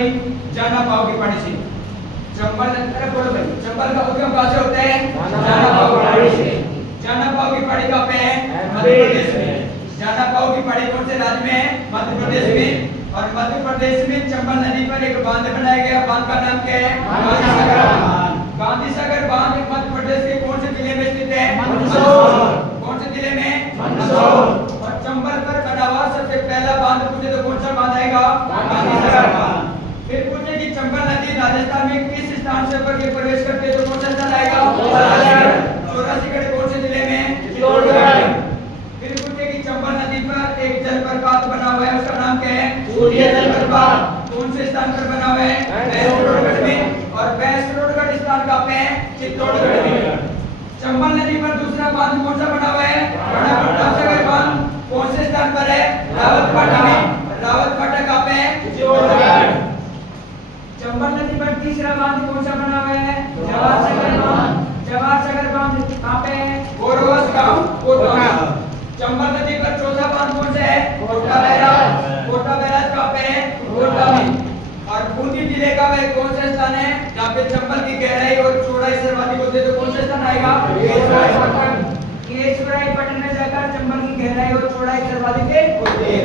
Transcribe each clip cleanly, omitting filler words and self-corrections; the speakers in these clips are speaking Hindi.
भाई जाना पाव की पहाड़ी से। चंबल, अरे बोलो भाई, चंबल का उद्गम कहाँ से होता है? जाना पाव की पहाड़ी से। जाना पाव की पहाड़ी कहाँ पे है? मध्य प्रदेश में। जाना पाव की पहाड़ी कौन से राज्य में है? मध्य प्रदेश में। और मध्य प्रदेश में चंबल नदी पर एक बांध बनाया गया, बांध का नाम क्या है? गांधी सागर बांध। गांधी सागर बांध मध्य प्रदेश के कौन से जिले में स्थित है? मंदसौर। कौन से जिले में? मंदसौर। और चंबल पर बना हुआ सबसे पहला बांध पूछे तो कौन सा बांध आएगा? गांधी सागर बांध। फिर पूछे कि चंबल नदी राजस्थान में किस स्थान से होकर के प्रवेश करती है तो कौन सा स्थान आएगा? चौरासीगढ़ कौन से जिले में? चित्तौड़गढ़। फिर पूछे कि चंबल नदी पर एक जलप्रपात बना हुआ है, उसका नाम क्या है? सूर्य जलप्रपात। कौन से स्थान पर बना हुआ है? बैसरोडगढ़ में। और बैसरोडगढ़ स्थान कहाँ पे है? चित्तौड़गढ़ में। चंबल नदी पर दूसरा बांध कौन सा बना हुआ है? बड़ा प्रतापसागर बांध। कौन से स्थान पर है? रावतपाटा में। रावतपाटा कहाँ पे है? चित्तौड़गढ़। चंबल नदी पर तीसरा बांध कौन सा बना हुआ है? जवाहर सागर बांध। जवाहर सागर बांध कहाँ पे है? गोरवस गांव, कोटा में। चंबल नदी पर चौथा बांध कौन सा है? कोटा बैराज। कोटा बैराज कहाँ पे है? कोटा में। और बूंदी जिले का वह कौन सा स्थान है जहाँ पे चंबल की गहराई और चौड़ाई सर्वाधिक होती है तो कौन सा स्थान आएगा? केशवरायपट्टनम में जाकर चंबल की गहराई और चौड़ाई सर्वाधिक होती है।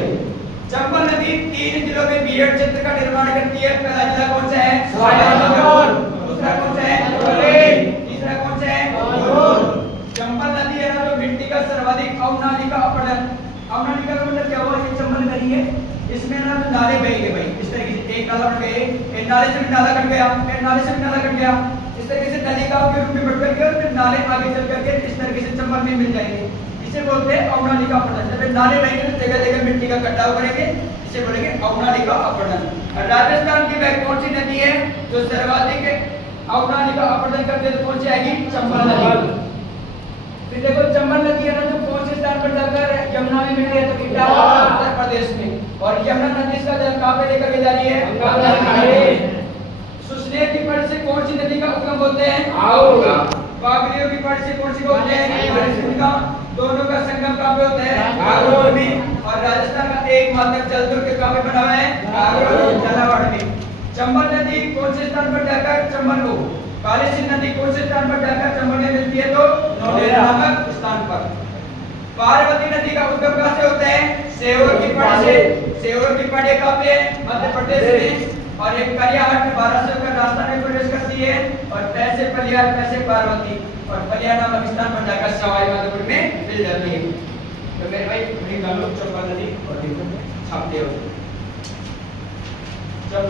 चंबल नदी 3 जिलों में बीहड़ क्षेत्र का निर्माण करती है। पहला जिला कौन सा है? सवाईमाधोपुर। दूसरा कौन सा है? बरेली। तीसरा कौन सा है? भरमौर। चंबल नदी है ना जो मिट्टी का सर्वाधिक अवनालिका अपरदन। अवनालिका का मतलब क्या हुआ? ये चंबल नदी है, इसमें ना तो नाले बहेंगे भाई इस तरीके से, एक नाला बन गए, एक नाले से भी नाला कट गया, एक नाले से भी नाला कट गया, इस तरीके से नलिकाओं के रूप में बढ़ करके और फिर नाले आगे चल करके इस तरीके से चंबल में मिल जाएंगे। इसे बोलते हैं अवनालिका अपरदन। जब नाले बहेंगे तो जगह जगह मिट्टी का कटाव करेंगे, इसे बोलेंगे अवनालिका अपरदन। और राजस्थान की वह कौन सी नदी है जो सर्वाधिक अवनालिका अपरदन करती है तो कौन सी आएगी? चंबल नदी। फिर देखो चंबल नदी है ना जो कौन से स्थान पर जाकर यमुना में मिल रही है तो इटावा उत्तर प्रदेश में। और यमुना नदी का जल कहाँ पे लेकर के जा रही है? गंगा में। सुसनेर की पहाड़ी से कौन सी नदी का उद्गम होते हैं? आओगा। बागलियों की पहाड़ी से कौन सी होते हैं? दोनों का संगम कहाँ पे होता है? गागरोड में। और राजस्थान का एकमात्र जल दुर्ग कहाँ पे बना हुआ है? गागरोड, झालावाड़ में। चंबल नदी कौन से स्थान पर जाकर चंबल को? काली सिंध नदी कौन से स्थान पर जाकर चंबल में मिलती है तो नौडेरा नामक स्थान पर। पार्वती नदी का उद्गम कहाँ से होता है? सेहोर की पहाड़ी से। सेहोर की पहाड़ी कहाँ पे है? मध्य प्रदेश में। और एक करियाहट भारत से होकर राजस्थान में प्रवेश करती है और पैसे पलियार पैसे पार्वती और पलियार नामक स्थान पर जाकर सवाईमाधोपुर में मिल जाती है। तो मेरे भाई चंबल नदी और छापते हो।